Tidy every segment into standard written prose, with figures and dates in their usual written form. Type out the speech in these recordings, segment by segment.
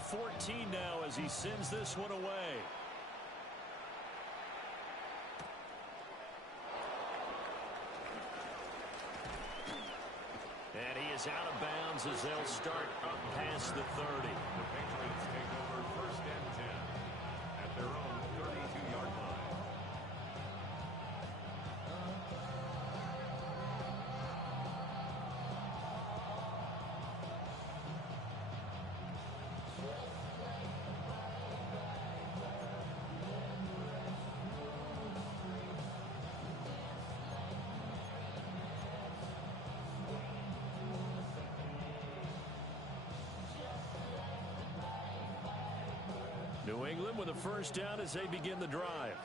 14 now as he sends this one away. And he is out of bounds as they'll start up past the 30. The Patriots take over 1st and 10 at their own 32-yard line. New England with a first down as they begin the drive.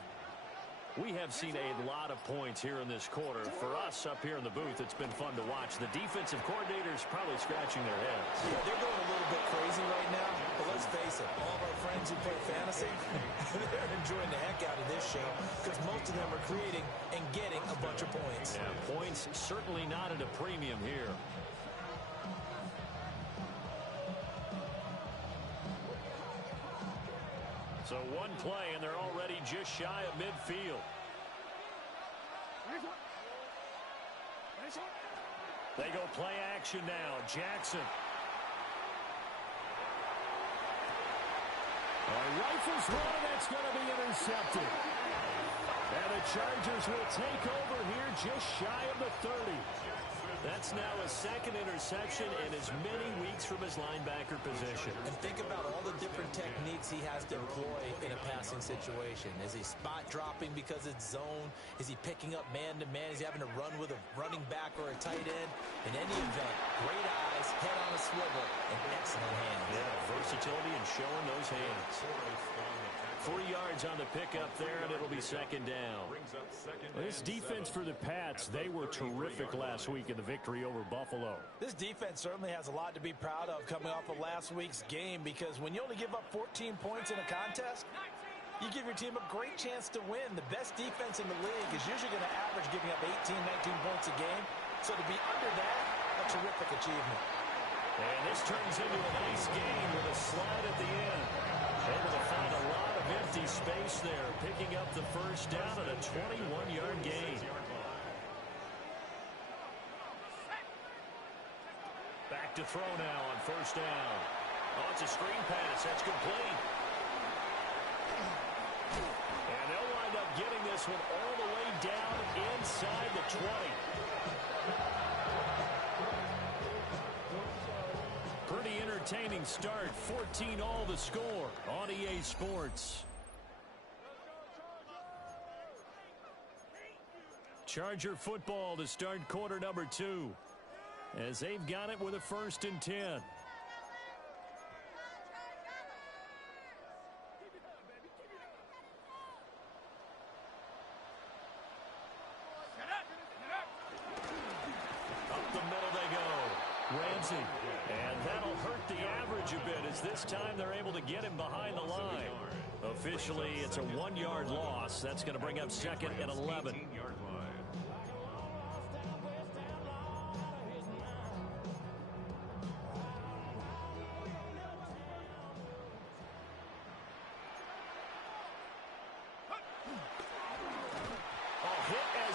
We have seen a lot of points here in this quarter. For us up here in the booth, it's been fun to watch. The defensive coordinators probably scratching their heads. Yeah, they're going a little bit crazy right now, but let's face it, all of our friends who play fantasy, they're enjoying the heck out of this show because most of them are creating and getting a bunch of points. Yeah, points certainly not at a premium here. So one play, and they're already just shy of midfield. They go play action now. Jackson. Rifles one, that's going to be intercepted. And the Chargers will take over here just shy of the 30. That's now a second interception in as many weeks from his linebacker position. And think about all the different techniques he has to employ in a passing situation. Is he spot dropping because it's zone? Is he picking up man-to-man? Is he having to run with a running back or a tight end? In any event, great eyes, head on a swivel, and excellent hands. Yeah, versatility and showing those hands. 3 yards on the pickup there, and it'll be second down. This defense for the Pats, they were terrific last week in the victory over Buffalo. This defense certainly has a lot to be proud of coming off of last week's game, because when you only give up 14 points in a contest, you give your team a great chance to win. The best defense in the league is usually going to average giving up 18, 19 points a game. So to be under that, a terrific achievement. And this turns into a nice game with a slide at the end. Able to find a lot of empty space there, picking up the first down at a 21-yard gain. Back to throw now on first down. Oh, it's a screen pass. That's complete. And they'll wind up getting this one all the way down inside the 20. Pretty entertaining start. 14-all the score on EA Sports. Charger football to start quarter number 2. As they've got it with a 1st and 10. Up the middle they go. Ramsey. And that'll hurt the average a bit, as this time they're able to get him behind the line. Officially, it's a 1-yard loss. That's going to bring up second and 11.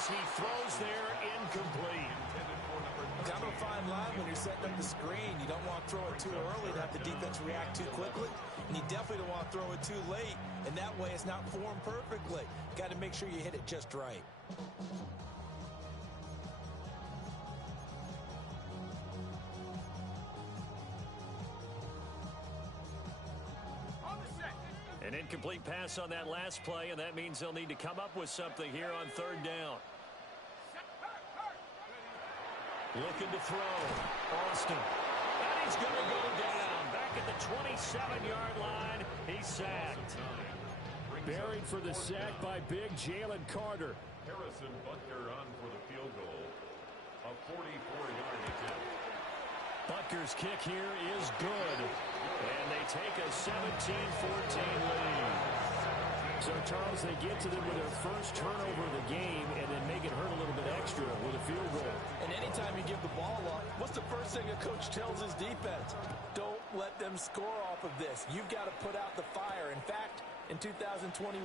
He throws there, incomplete. Kind of a fine line when you're setting up the screen. You don't want to throw it too early to have the defense react too quickly, and you definitely don't want to throw it too late, and that way it's not formed perfectly. Got to make sure you hit it just right. An incomplete pass on that last play, and that means they'll need to come up with something here on 3rd down. Looking to throw. Austin. And he's going to go down. Back at the 27-yard line. He's sacked. Buried for the sack by big Jalen Carter. Harrison Butker on for the field goal. A 44-yard attempt. Butker's kick here is good. And they take a 17-14 lead. So, Charles, they get to them with their first turnover of the game and then make it hurt a little bit extra with a field goal. And anytime you give the ball up, what's the first thing a coach tells his defense? Don't let them score off off of this. You've got to put out the fire. In fact, in 2021,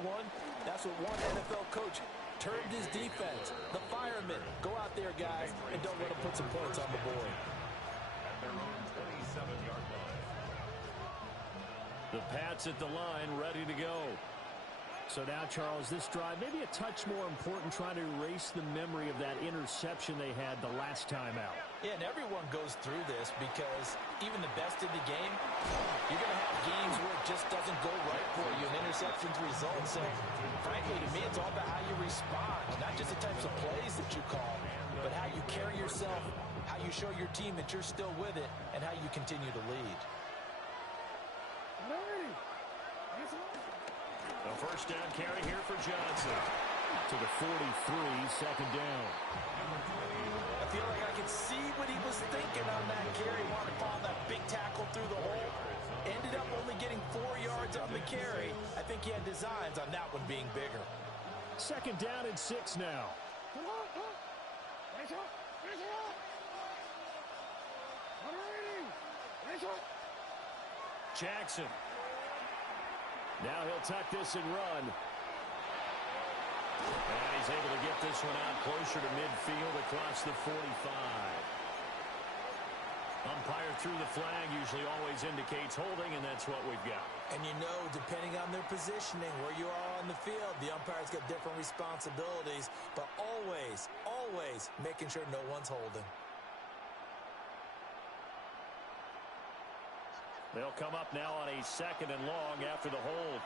that's what one NFL coach termed his defense. The firemen. Go out there, guys, and don't let them put some points on the board. At their own 27-yard line. The Pats at the line, ready to go. So now, Charles, this drive, maybe a touch more important, trying to erase the memory of that interception they had the last time out. Yeah, and everyone goes through this because even the best in the game, you're going to have games where it just doesn't go right for you, and interceptions result. So, frankly, to me, it's all about how you respond, not just the types of plays that you call, but how you carry yourself, how you show your team that you're still with it, and how you continue to lead. The first down carry here for Johnson. To the 43, second down. I feel like I could see what he was thinking on that carry. Wanted to follow that big tackle through the hole. Ended up only getting 4 yards on the carry. I think he had designs on that one being bigger. Second down and 6 now. Jackson. Now he'll tuck this and run. And he's able to get this one out closer to midfield across the 45. Umpire threw the flag, usually always indicates holding, and that's what we've got. And you know, depending on their positioning, where you are on the field, the umpire's got different responsibilities, but always, always making sure no one's holding. They'll come up now on a second and long after the hold.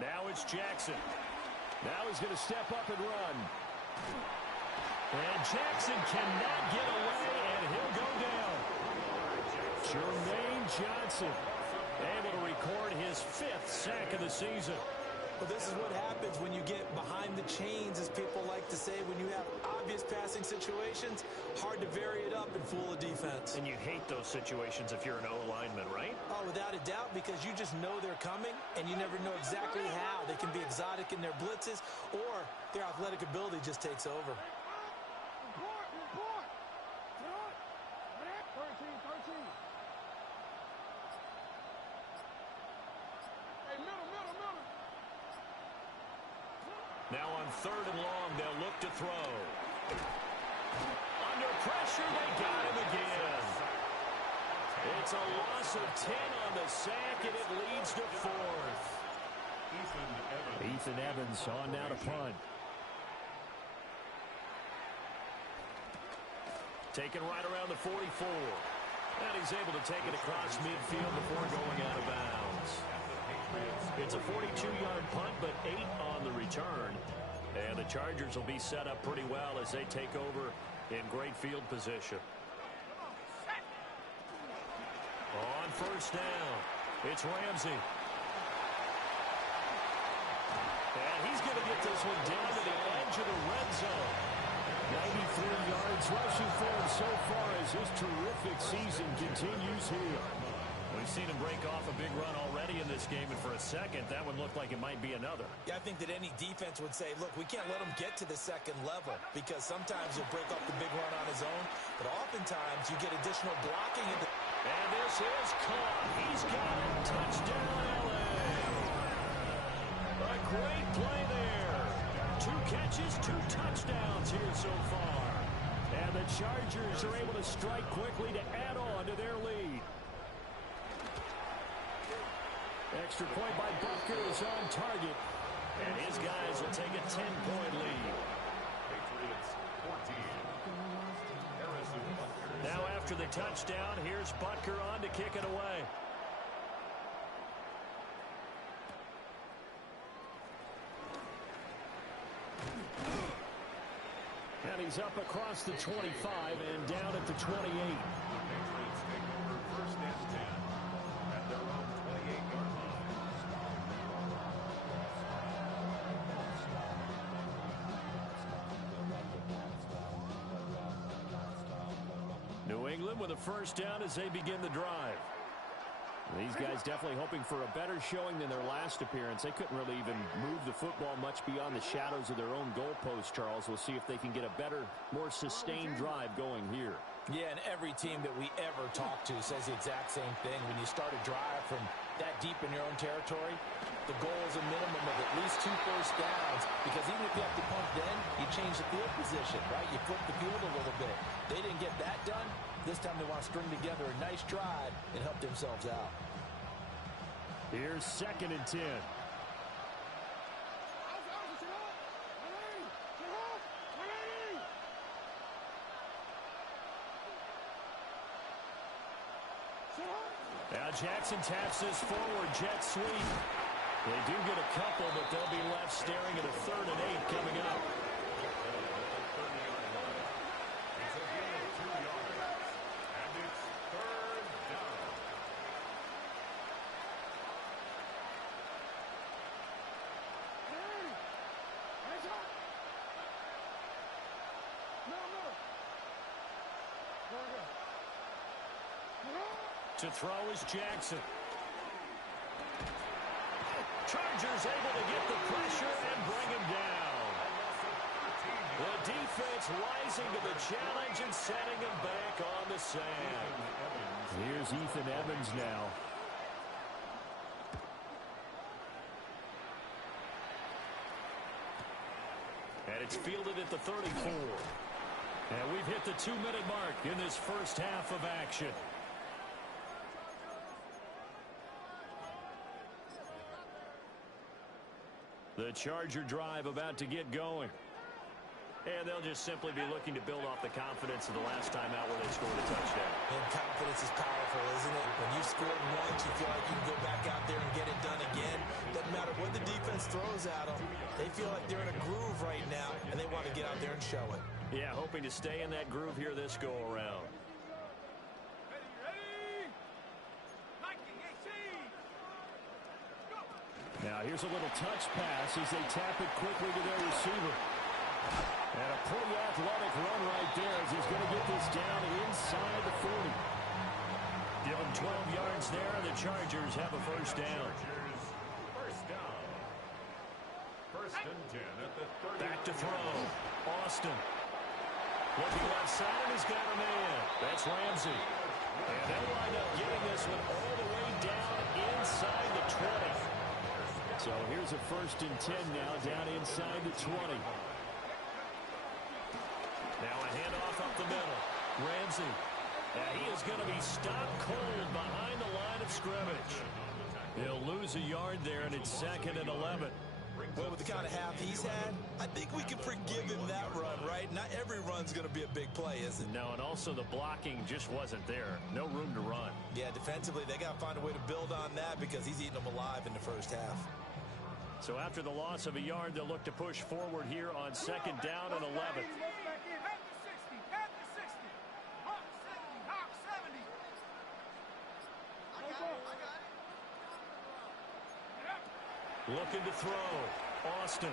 Now it's Jackson. Now he's going to step up and run. And Jackson cannot get away, and he'll go down. Jermaine Johnson able to record his 5th sack of the season. Well, this is what happens when you get behind the chains, as people like to say. When you have obvious passing situations, hard to vary it up and fool a defense. And you hate those situations if you're an O-lineman, right? Oh, without a doubt, because you just know they're coming, and you never know exactly how. They can be exotic in their blitzes, or their athletic ability just takes over. Now on third and long, they'll look to throw. Under pressure, they got him again. It's a loss of 10 on the sack, and it leads to 4th. Ethan Evans on now to punt. Taken right around the 44. And he's able to take it across midfield before going out of bounds. It's a 42-yard punt, but 8 on the return. And the Chargers will be set up pretty well as they take over in great field position. On first down, it's Ramsey. And he's going to get this one down to the edge of the red zone. 93 yards rushing for him so far as his terrific season continues here. We've seen him break off a big run already in this game, and for a second, that one looked like it might be another. Yeah, I think that any defense would say, look, we can't let him get to the second level, because sometimes he'll break off the big run on his own, but oftentimes you get additional blocking. And this is caught. He's got it. Touchdown, L.A. A great play there. 2 catches, 2 touchdowns here so far. And the Chargers are able to strike quickly to add on to their lead. Extra point by Butker is on target. And his guys will take a 10-point lead. Patriots 14. Now after the touchdown, here's Butker on to kick it away. And he's up across the 25 and down at the 28. The Patriots take over first and 10 at their own 28-yard line. England with a first down as they begin the drive. These guys definitely hoping for a better showing than their last appearance. They couldn't really even move the football much beyond the shadows of their own goalpost, Charles. We'll see if they can get a better, more sustained drive going here. Yeah, and every team that we ever talk to says the exact same thing. When you start a drive from that deep in your own territory, the goal is a minimum of at least 2 first downs, because even if you have to punt then, you change the field position, right? You flip the field a little bit. They didn't get that done. This time they want to string together a nice drive and help themselves out. Here's 2nd and 10. Now Jackson taps this forward jet sweep. They do get a couple, but they'll be left staring at a 3rd and 8 coming up. To throw is Jackson. Chargers able to get the pressure and bring him down. The defense rising to the challenge and setting him back on the sand. Here's Ethan Evans now. And it's fielded at the 34. And we've hit the 2-minute mark in this first half of action. The Charger drive about to get going. And they'll just simply be looking to build off the confidence of the last time out where they scored a touchdown. And confidence is powerful, isn't it? When you've scored once, you feel like you can go back out there and get it done again. Doesn't matter what the defense throws at them. They feel like they're in a groove right now, and they want to get out there and show it. Yeah, hoping to stay in that groove here this go-around. Now here's a little touch pass as they tap it quickly to their receiver. And a pretty athletic run right there as he's going to get this down inside the 40. Give him 12 yards there, and the Chargers have a first down. First down. 1st and 10 at the 30. Back to throw. Austin. Looking left side, and he's got a man. That's Ramsey. And they'll wind up getting this one all the way down inside the 20. So here's a 1st and 10 now, down inside the 20. Now a handoff up the middle. Ramsey. He is going to be stopped cold behind the line of scrimmage. He'll lose a yard there, and it's 2nd and 11. Well, with the kind of half he's had, I think we can forgive him that run, right? Not every run's going to be a big play, is it? No, and also the blocking just wasn't there. No room to run. Yeah, defensively, they got to find a way to build on that because he's eating them alive in the first half. So after the loss of a yard, they'll look to push forward here on 2nd down and 11. Looking to throw. Austin.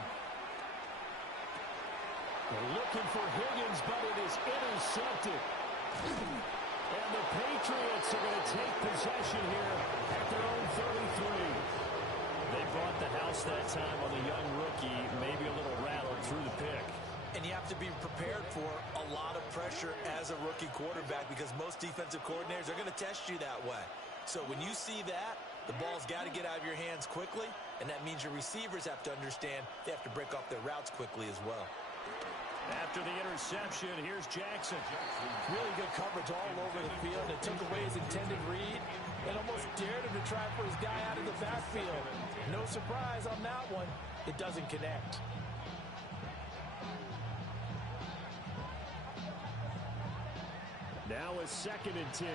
They're looking for Higgins, but it is intercepted. And the Patriots are going to take possession here at their own 33. They brought the house that time on the young rookie, maybe a little rattled through the pick. And you have to be prepared for a lot of pressure as a rookie quarterback because most defensive coordinators are going to test you that way. So when you see that, the ball's got to get out of your hands quickly, and that means your receivers have to understand they have to break off their routes quickly as well. After the interception, here's Jackson. Really good coverage all over the field. It took away his intended read and almost dared him to try for his guy out of the backfield. No surprise on that one. It doesn't connect. Now a 2nd and 10.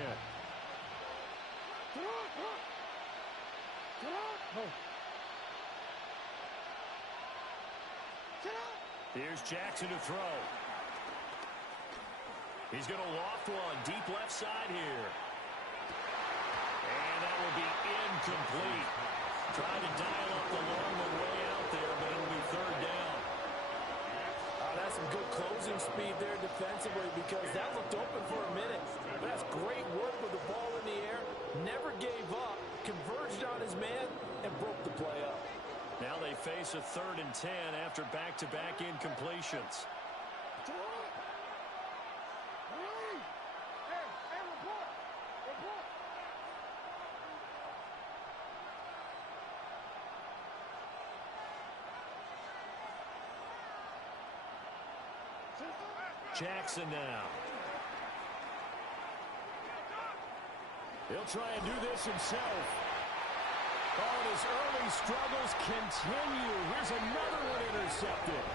Here's Jackson to throw. He's going to loft one deep left side here. And that will be incomplete. Trying to dial up the long one way out there, but it'll be 3rd down. That's some good closing speed there defensively because that looked open for a minute. But that's us a 3rd and 10 after back-to-back incompletions. Jackson now. He'll try and do this himself. Oh, and his early struggles continue. Here's another one intercepted.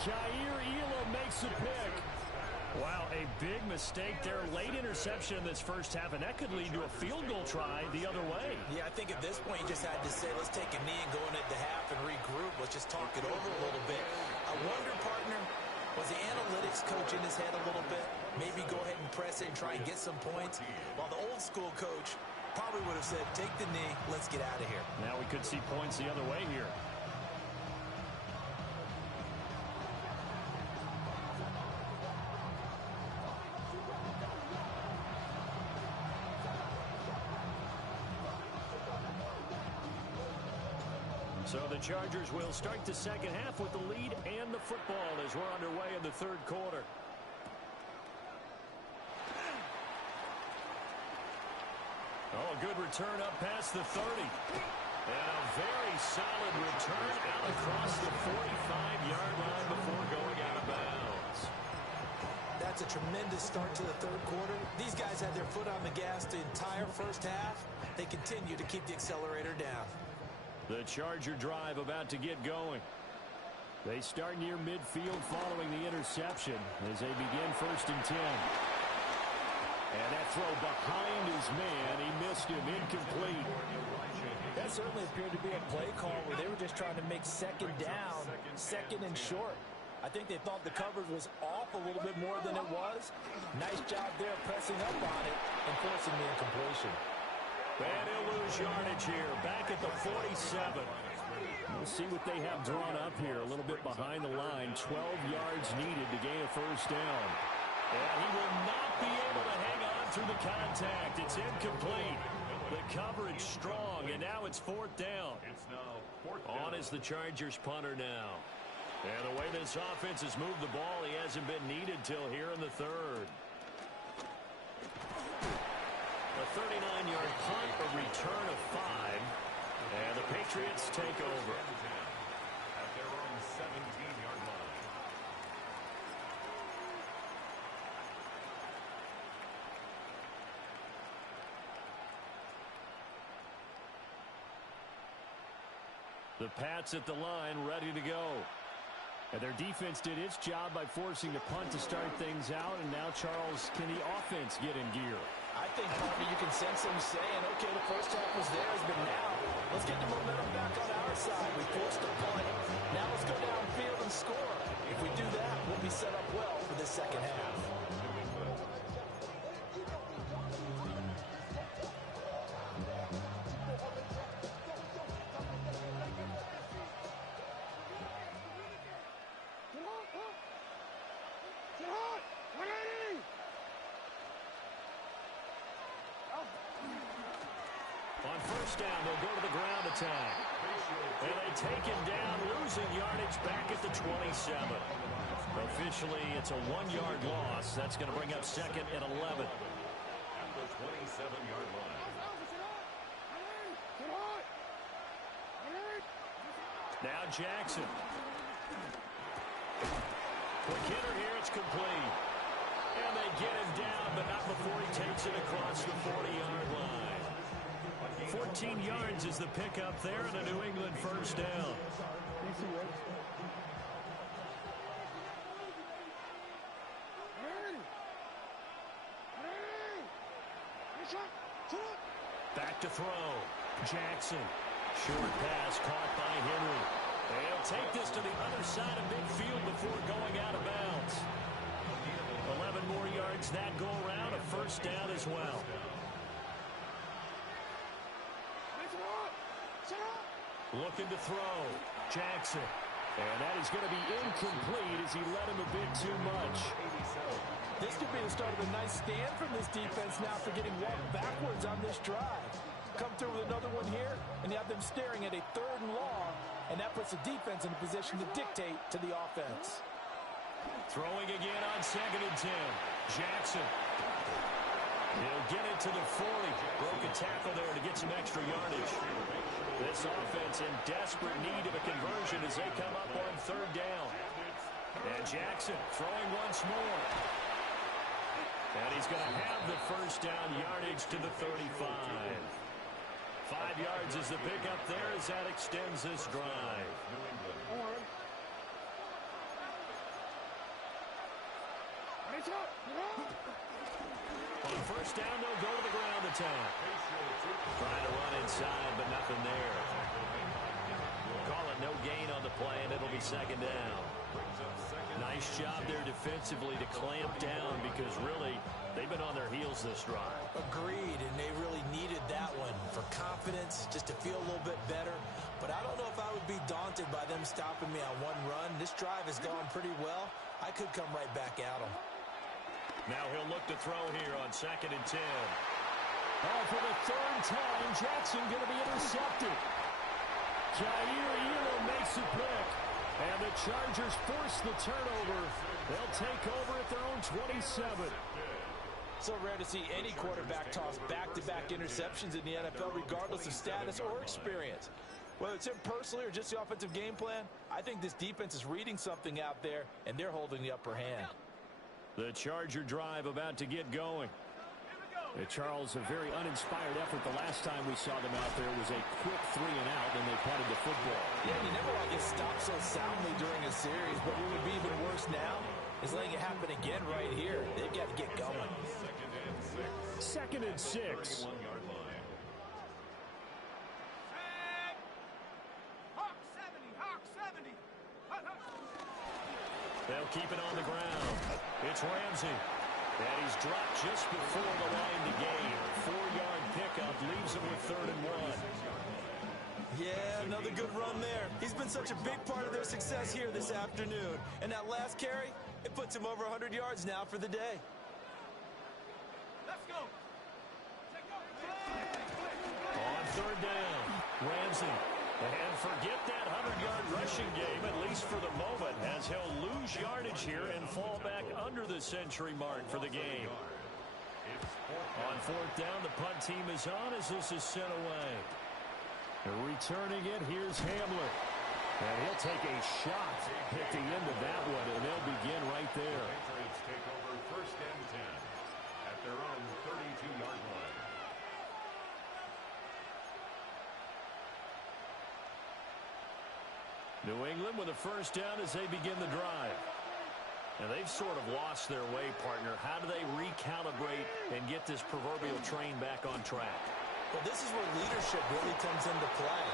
Jair Elam makes the pick. Wow, a big mistake there. Late interception in this first half, and that could lead to a field goal try the other way. Yeah, I think at this point you just had to say, let's take a knee and go into the half and regroup. Let's just talk it over a little bit. I wonder, partner, was the analytics coach in his head a little bit? Maybe go ahead and press it and try and get some points. While the old school coach probably would have said, take the knee, let's get out of here. Now we could see points the other way here. So the Chargers will start the second half with the lead and the football as we're underway in the 3rd quarter. Oh, a good return up past the 30. And a very solid return out across the 45-yard line before going out of bounds. That's a tremendous start to the 3rd quarter. These guys had their foot on the gas the entire first half. They continue to keep the accelerator down. The Charger drive about to get going. They start near midfield following the interception as they begin 1st and 10. And that throw behind his man, he missed him, incomplete. That certainly appeared to be a play call where they were just trying to make 2nd down, 2nd and short. I think they thought the coverage was off a little bit more than it was. Nice job there pressing up on it and forcing the incompletion. And he'll lose yardage here, back at the 47. We'll see what they have drawn up here, a little bit behind the line. 12 yards needed to gain a 1st down. And he will not be able to hang on through the contact. It's incomplete. The coverage strong, and now it's 4th down. It's now 4th down. On is the Chargers punter now. And the way this offense has moved the ball, he hasn't been needed till here in the 3rd. A 39-yard punt, a return of 5, and the Patriots take over. At their own 17-yard line. The Pats at the line, ready to go. And their defense did its job by forcing the punt to start things out, and now Charles, can the offense get in gear? I think, partner, you can sense them saying, okay, the first half was theirs, but now let's get the momentum back on our side. We forced a punt. Now let's go downfield and score. If we do that, we'll be set up well for this second half. On 1st down, they'll go to the ground attack. And they take him down, losing yardage back at the 27. Officially, it's a 1-yard loss. That's going to bring up 2nd and 11. At the 27-yard line. Now Jackson. Quick hitter here, it's complete. And they get him down, but not before he takes it across the 40-yard line. 14 yards is the pickup there, and a New England 1st down. Back to throw. Jackson. Short pass caught by Henry. They'll take this to the other side of midfield before going out of bounds. 11 more yards that go around, a 1st down as well. Looking to throw. Jackson. And that is going to be incomplete as he led him a bit too much. This could be the start of a nice stand from this defense now for getting walked backwards on this drive. Come through with another one here, and you have them staring at a 3rd and long and that puts the defense in a position to dictate to the offense. Throwing again on 2nd and 10. Jackson. He'll get it to the 40. Broke a tackle there to get some extra yardage. This offense in desperate need of a conversion as they come up on 3rd down. And Jackson throwing once more. And he's going to have the first down yardage to the 35. 5 yards is the pickup there as that extends this drive. On 1st down, they'll go to the ground attack. Trying to run inside, but nothing there. Call it no gain on the play, and it'll be 2nd down. Nice job there defensively to clamp down because really they've been on their heels this drive. Agreed, and they really needed that one for confidence, just to feel a little bit better. But I don't know if I would be daunted by them stopping me on one run. This drive has gone pretty well. I could come right back at them. Now he'll look to throw here on 2nd and 10. Oh, for the 3rd time, Jackson going to be intercepted. Jair Elam makes the pick. And the Chargers force the turnover. They'll take over at their own 27. So rare to see any quarterback toss back-to-back interceptions in the NFL, regardless of status or experience. Whether it's him personally or just the offensive game plan, I think this defense is reading something out there, and they're holding the upper hand. The Charger drive about to get going. Charles, a very uninspired effort. The last time we saw them out there was a quick 3 and out, and they punted the football. Yeah, you never want to get stopped so soundly during a series, but what would be even worse now is letting it happen again right here. They've got to get going. 2nd and 6. They'll keep it on the ground. It's Ramsey. And he's dropped just before the line to gain. 4-yard pickup leaves him with 3rd and 1. Yeah, another good run there. He's been such a big part of their success here this afternoon. And that last carry, it puts him over 100 yards now for the day. Let's go. On 3rd down, Ramsey. And forget that 100-yard rushing game, at least for the moment, as he'll lose yardage here and fall back under the century mark for the game. On 4th down, the punt team is on as this is sent away. Returning it, here's Hamler. And he'll take a shot at the end of that one, and they'll begin right there. Patriots take over 1st and 10 at their own 32-yard line. New England with a 1st down as they begin the drive. And they've sort of lost their way, partner. How do they recalibrate and get this proverbial train back on track? Well, this is where leadership really comes into play.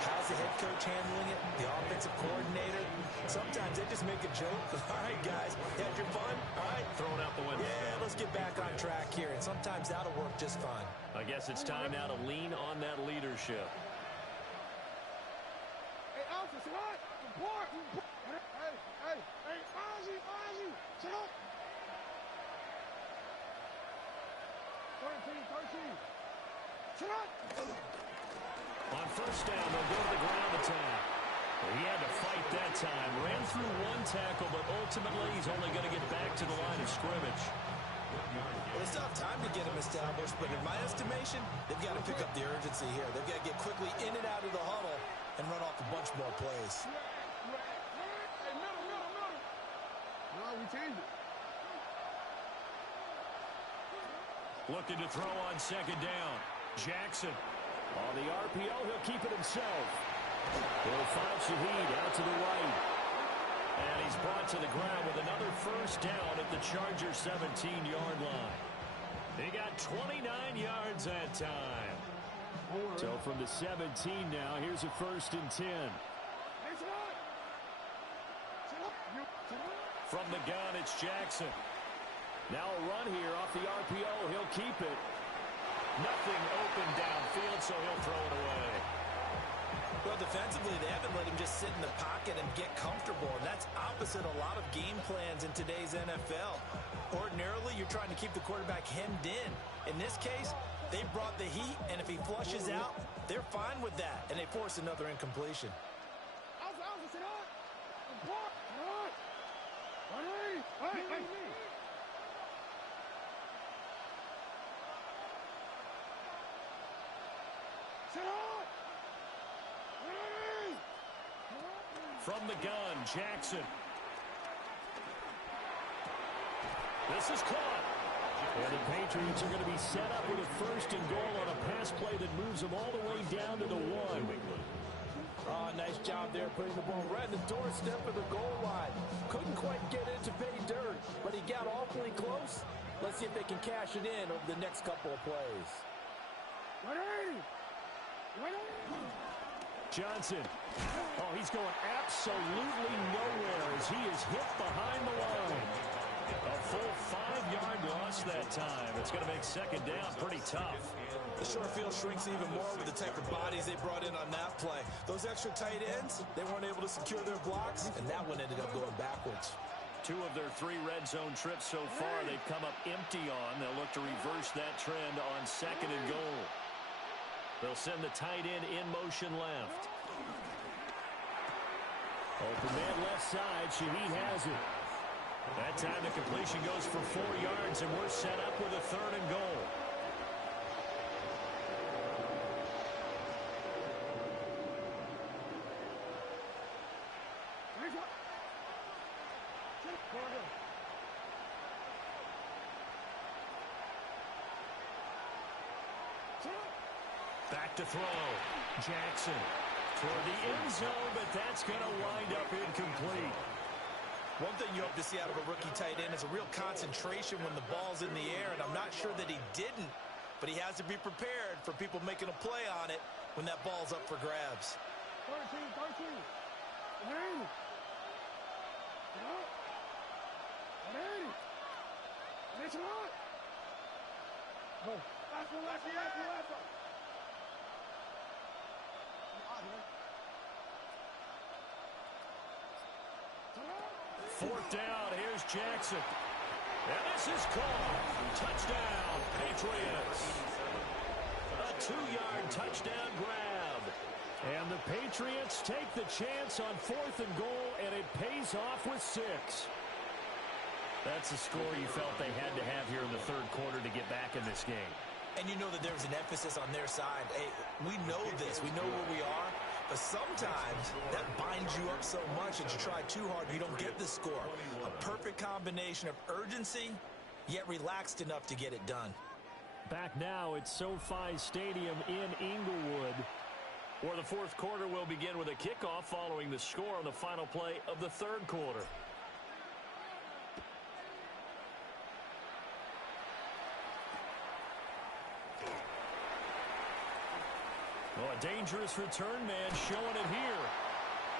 How's the head coach handling it? The offensive coordinator? Sometimes they just make a joke. All right, guys, you had your fun? All right. Throwing out the window. Yeah, let's get back on track here. And sometimes that'll work just fine. I guess it's time now to lean on that leadership. Hey, Alpha, what? Support. Hey, Ozzy, shut up. 13. Shut up. On 1st down, they'll go to the ground attack. He had to fight that time. Ran through 1 tackle, but ultimately he's only going to get back to the line of scrimmage. Well, they still have time to get him established, but in my estimation, they've got to pick up the urgency here. They've got to get quickly in and out of the huddle and run off a bunch more plays. Hey, middle. No, we changed it. Looking to throw on 2nd down. Jackson. On the RPO, he'll keep it himself. He'll find Shaheed out to the right. And he's brought to the ground with another 1st down at the Chargers' 17-yard line. They got 29 yards that time. So from the 17 now, here's a 1st and 10. From the gun, it's Jackson. Now a run here off the RPO. He'll keep it. Nothing open downfield, so he'll throw it away. Well, defensively, they haven't let him just sit in the pocket and get comfortable, and that's opposite a lot of game plans in today's NFL. Ordinarily, you're trying to keep the quarterback hemmed in. In this case, they brought the heat, and if he flushes out, they're fine with that, and they force another incompletion. From the gun, Jackson. This is caught. And the Patriots are going to be set up with a first and goal on a pass play that moves them all the way down to the 1. Oh, nice job there putting the ball right in the doorstep of the goal line. Couldn't quite get it to pay dirt, but he got awfully close. Let's see if they can cash it in over the next couple of plays. Johnson. Oh, he's going absolutely nowhere as he is hit behind the line. A full 5-yard loss that time. It's going to make second down pretty tough. The short field shrinks even more with the type of bodies they brought in on that play. Those extra tight ends, they weren't able to secure their blocks, and that one ended up going backwards. 2 of their 3 red zone trips so far they've come up empty on. They'll look to reverse that trend on second and goal. They'll send the tight end in motion left. Open man left side. Shaheed has it. That time the completion goes for 4 yards, and we're set up with a third and goal. Back to throw. Jackson toward the end zone, but that's going to wind up incomplete. One thing you hope to see out of a rookie tight end is a real concentration when the ball's in the air, and I'm not sure that he didn't, but he has to be prepared for people making a play on it when that ball's up for grabs. 13. That's right. Go. Last one. Fourth down, here's Jackson. And this is caught. Touchdown, Patriots. A 2-yard touchdown grab. And the Patriots take the chance on 4th and goal, and it pays off with 6. That's the score you felt they had to have here in the third quarter to get back in this game. And you know that there's an emphasis on their side. Hey, we know this. We know where we are. But sometimes that binds you up so much that you try too hard and you don't get the score. A perfect combination of urgency, yet relaxed enough to get it done. Back now at SoFi Stadium in Inglewood, where the fourth quarter will begin with a kickoff following the score on the final play of the third quarter. Oh, a dangerous return man showing it here.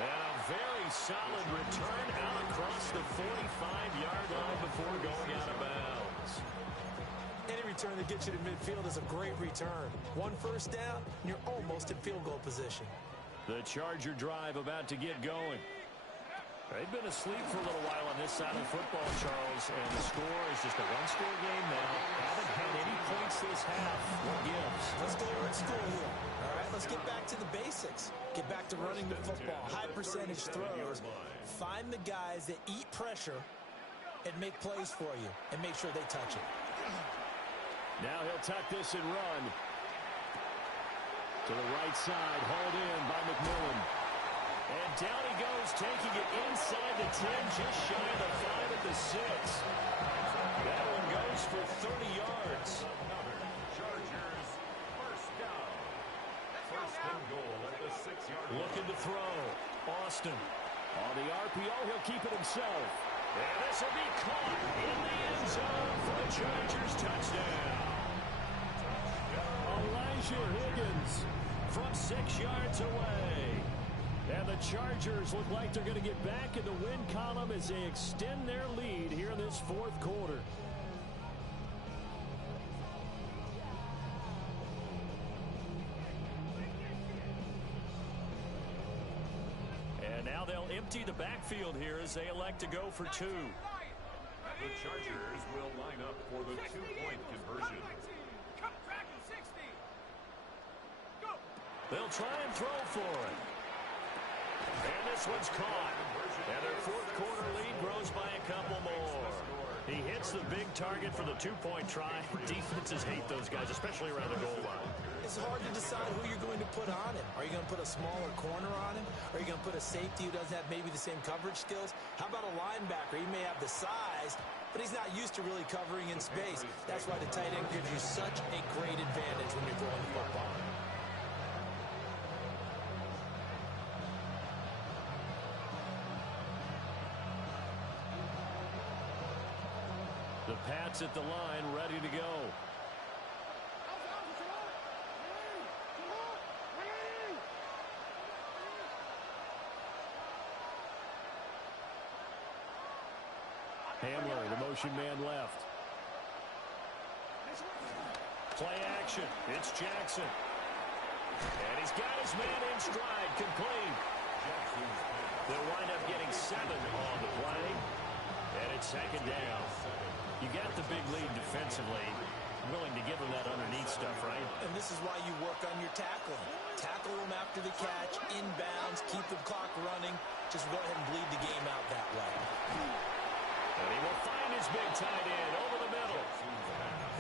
And a very solid return out across the 45-yard line before going out of bounds. Any return that gets you to midfield is a great return. 1 first down, and you're almost in field goal position. The Charger drive about to get going. They've been asleep for a little while on this side of football, Charles, and the score is just a one-score game now. Haven't had any points this half. What gives? Let's go old school here. All right, let's get back to the basics. Get back to running the football, high percentage throws. Find the guys that eat pressure and make plays for you and make sure they touch it. Now he'll tuck this and run. To the right side, hauled in by McMillan. And down he goes, taking it inside the 10, just shy of the 5 at the 6. That one goes for 30 yards. Chargers first down. First and goal at the 6-yard line. Looking to throw. Austin. On the RPO, he'll keep it himself. And this will be caught in the end zone for the Chargers touchdown. Elijah Higgins from 6 yards away. And the Chargers look like they're going to get back in the win column as they extend their lead here in this fourth quarter. And now they'll empty the backfield here as they elect to go for 2. The Chargers will line up for the 2-point conversion. They'll try and throw for it. And this one's caught. And their fourth quarter lead grows by a couple more. He hits the big target for the two-point try. Defenses hate those guys, especially around the goal line. It's hard to decide who you're going to put on him. Are you going to put a smaller corner on him? Are you going to put a safety who doesn't have maybe the same coverage skills? How about a linebacker? He may have the size, but he's not used to really covering in space. That's why the tight end gives you such a great advantage when you're throwing the football. The Pats at the line, ready to go. Hamler, the motion man left. Play action. It's Jackson. And he's got his man in stride, complete. They'll wind up getting 7 on the play. And it's second down. You got the big lead defensively. Willing to give them that underneath stuff, right? And this is why you work on your tackling. Tackle them after the catch, inbounds, keep the clock running. Just go ahead and bleed the game out that way. And he will find his big tight end over the middle.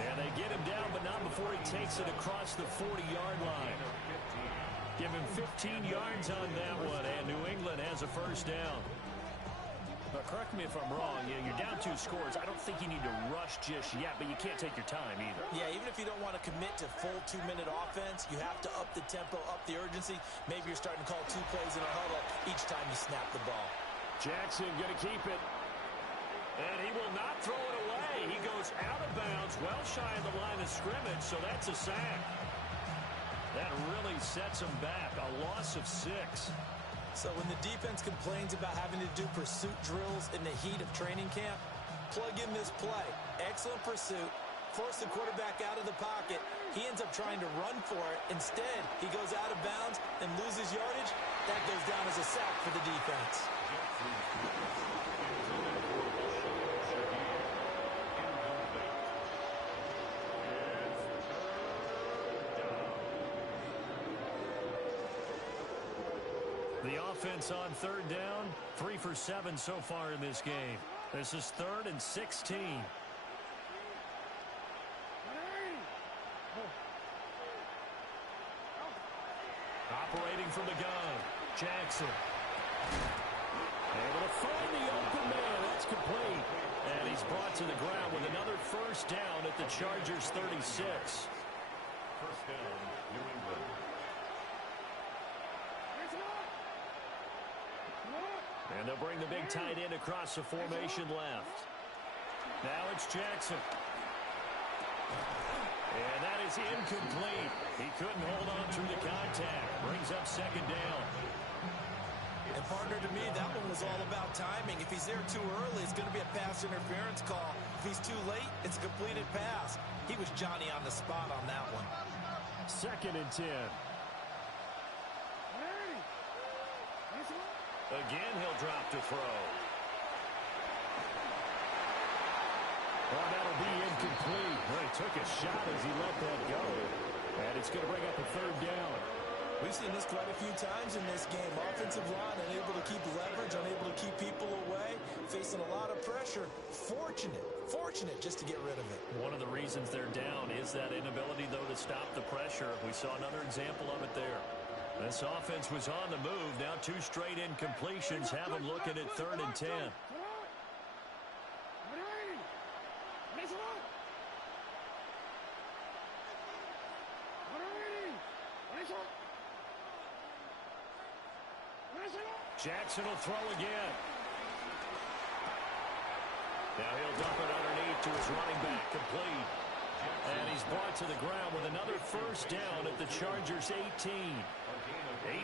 And they get him down, but not before he takes it across the 40-yard line. Give him 15 yards on that one, and New England has a first down. But correct me if I'm wrong, you're down 2 scores. I don't think you need to rush just yet, but you can't take your time either. Yeah, even if you don't want to commit to full 2-minute offense, you have to up the tempo, up the urgency. Maybe you're starting to call 2 plays in a huddle each time you snap the ball. Jackson going to keep it. And he will not throw it away. He goes out of bounds, well shy of the line of scrimmage, so that's a sack. That really sets him back, a loss of 6. So when the defense complains about having to do pursuit drills in the heat of training camp, plug in this play. Excellent pursuit. Force the quarterback out of the pocket. He ends up trying to run for it. Instead, he goes out of bounds and loses yardage. That goes down as a sack for the defense. The offense on third down, 3 for 7 so far in this game. This is 3rd and 16. Operating from the gun, Jackson. Able to find the open man. That's complete. And he's brought to the ground with another first down at the Chargers' 36. First down, New England. And they'll bring the big tight end across the formation left. Now it's Jackson. And that is incomplete. He couldn't hold on through the contact. Brings up second down. And partner, to me, that one was all about timing. If he's there too early, it's going to be a pass interference call. If he's too late, it's a completed pass. He was Johnny on the spot on that one. 2nd and 10. Again, he'll drop to throw. Well, that'll be incomplete. Well, he took a shot as he let that go. And it's going to bring up a 3rd down. We've seen this quite a few times in this game. Offensive line unable to keep leverage, unable to keep people away, facing a lot of pressure. Fortunate just to get rid of it. One of the reasons they're down is that inability, though, to stop the pressure. We saw another example of it there. This offense was on the move. Now 2 straight incompletions have them looking at 3rd and 10. Jackson will throw again. Now he'll dump it underneath to his running back, complete. And he's brought to the ground with another first down at the Chargers' 18.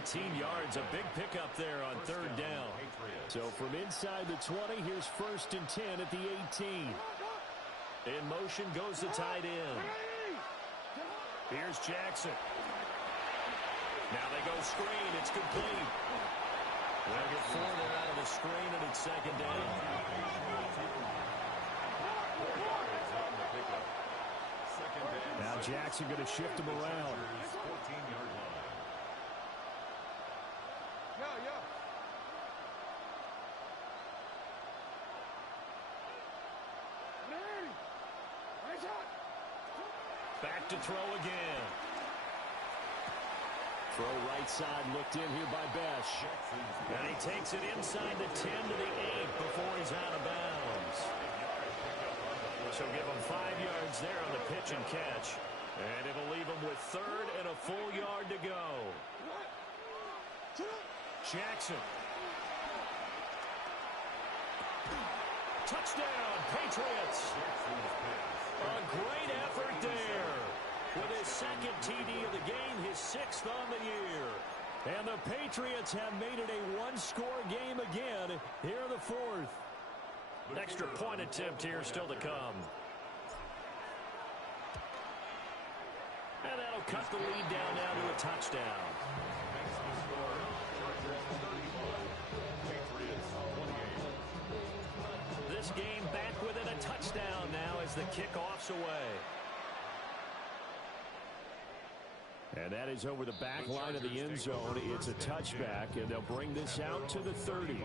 18 yards, a big pickup there on 3rd down. So from inside the 20, here's 1st and 10 at the 18. In motion goes the tight end. Here's Jackson. Now they go screen. It's complete. They'll get 4 there out of the screen, and it's 2nd down. Now Jackson going to shift him around. 14-yard line. Back to throw again. Throw right side looked in here by Besh. And he takes it inside the 10 to the 8 before he's out of bounds. So give him 5 yards there on the pitch and catch. And it'll leave him with 3rd and a full yard to go. Jackson. Touchdown, Patriots. A great effort there. With his 2nd TD of the game, his 6th on the year. And the Patriots have made it a one-score game again here in the 4th. Extra point attempt here still to come. And that'll cut the lead down now to a touchdown. This game back within a touchdown now as the kickoff's away. And that is over the back line of the end zone. It's a touchback, and they'll bring this out to the 30.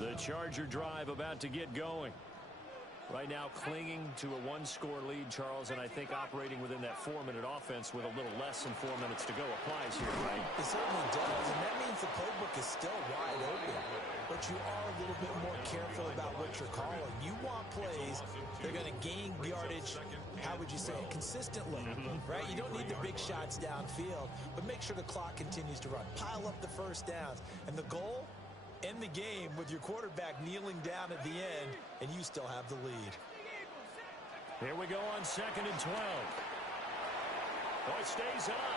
The Charger drive about to get going. Right now clinging to a one-score lead, Charles, and I think operating within that 4-minute offense with a little less than 4 minutes to go applies here, right? It certainly does, and that means the playbook is still wide open. But you are a little bit more careful about what you're calling. You want plays that are going to gain yardage, how would you say it, consistently, right? You don't need the big shots downfield, but make sure the clock continues to run. Pile up the first downs. And the goal? End the game with your quarterback kneeling down at the end, and you still have the lead. Here we go on 2nd and 12. Oh, it stays up.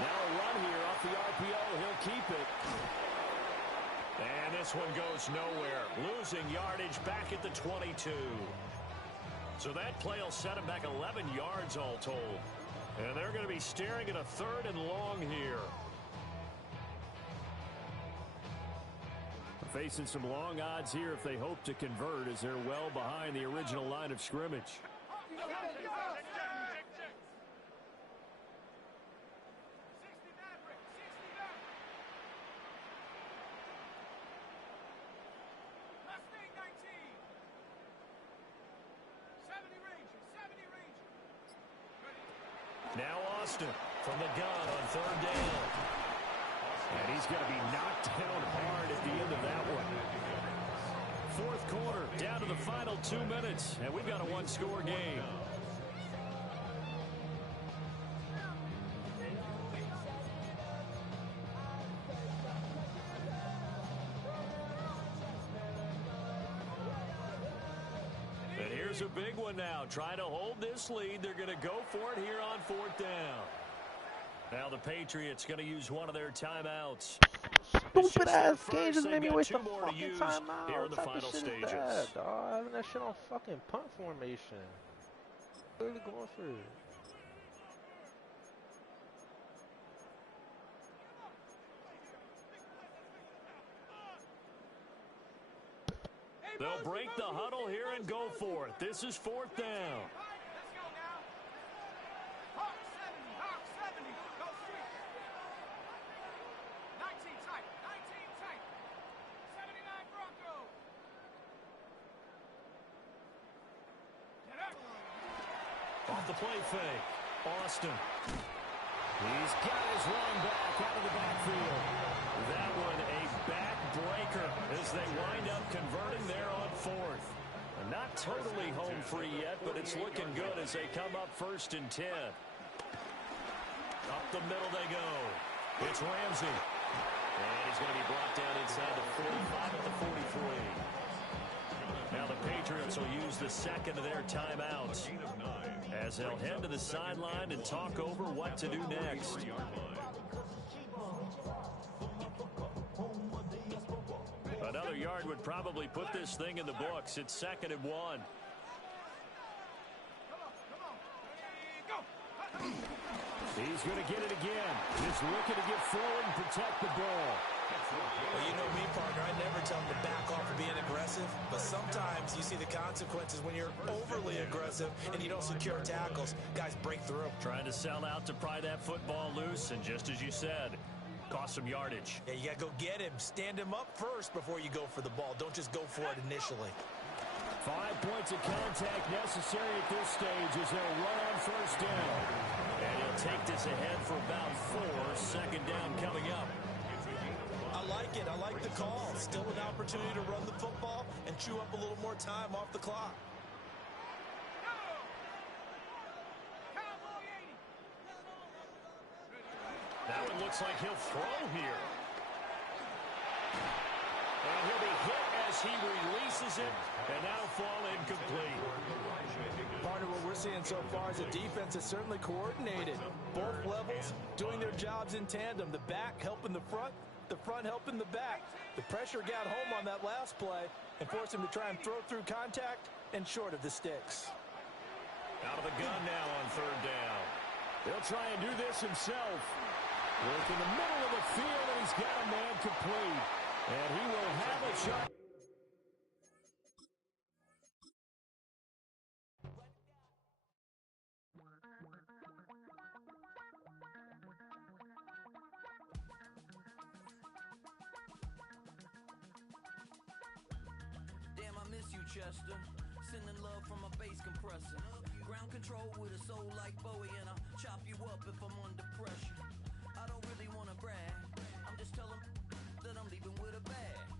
Now a run here off the RPO. He'll keep it. And this one goes nowhere. Losing yardage back at the 22. So that play will set him back 11 yards all told. And they're going to be staring at a 3rd and long here. Facing some long odds here if they hope to convert as they're well behind the original line of scrimmage. Now Austin from the gun on 3rd down. And he's going to be knocked down hard at the end of that one. 4th quarter, down to the final 2 minutes, and we've got a one-score game. And here's a big one now. Trying to hold this lead. They're going to go for it here on 4th down. Now the Patriots going to use one of their timeouts. Stupid ass game just made me waste a more fucking timeout. here in the What type final of shit stages. is that, dog? Having that shit on fucking punt formation. Clearly going for it. They'll break the huddle here and go for it. This is 4th down. Off the play fake. Austin. He's got his run back out of the backfield. That one a backbreaker as they wind up converting there on 4th. Not totally home free yet, but it's looking good as they come up 1st and 10. Up the middle they go. It's Ramsey. And he's going to be brought down inside the 45 at the 43. Now the Patriots will use the 2nd of their timeouts as they'll head to the sideline and talk over what to do next. Another yard would probably put this thing in the books. It's 2nd and 1. He's going to get it again. Just looking to get forward and protect the ball. Well, you know me, partner. I never tell them to back off of being aggressive, but sometimes you see the consequences when you're overly aggressive and you don't secure tackles. Guys break through. Trying to sell out to pry that football loose, and just as you said, Cost some yardage. Yeah, you got to go get him. Stand him up first before you go for the ball. Don't just go for it initially. 5 points of contact necessary at this stage as they'll run on first down. And he'll take this ahead for about 4. Second down coming up. I like it. I like the call. Still an opportunity to run the football and chew up a little more time off the clock. That one looks like he'll throw here. And he'll be hit as he releases it, and that'll fall incomplete. Partner, what we're seeing so far is the defense is certainly coordinated. Both levels doing their jobs in tandem. The back helping the front helping the back. The pressure got home on that last play and forced him to try and throw through contact and short of the sticks. Out of the gun now on third down. He'll try and do this himself. Work in the middle of the field, and he's got a man complete. And he will have a shot. Damn, I miss you, Chester. Sending love from a bass compressor. Ground control with a soul like Bowie, and I'll chop you up if I'm under pressure. I don't really want to brag. I'm just telling that I'm leaving with a bag.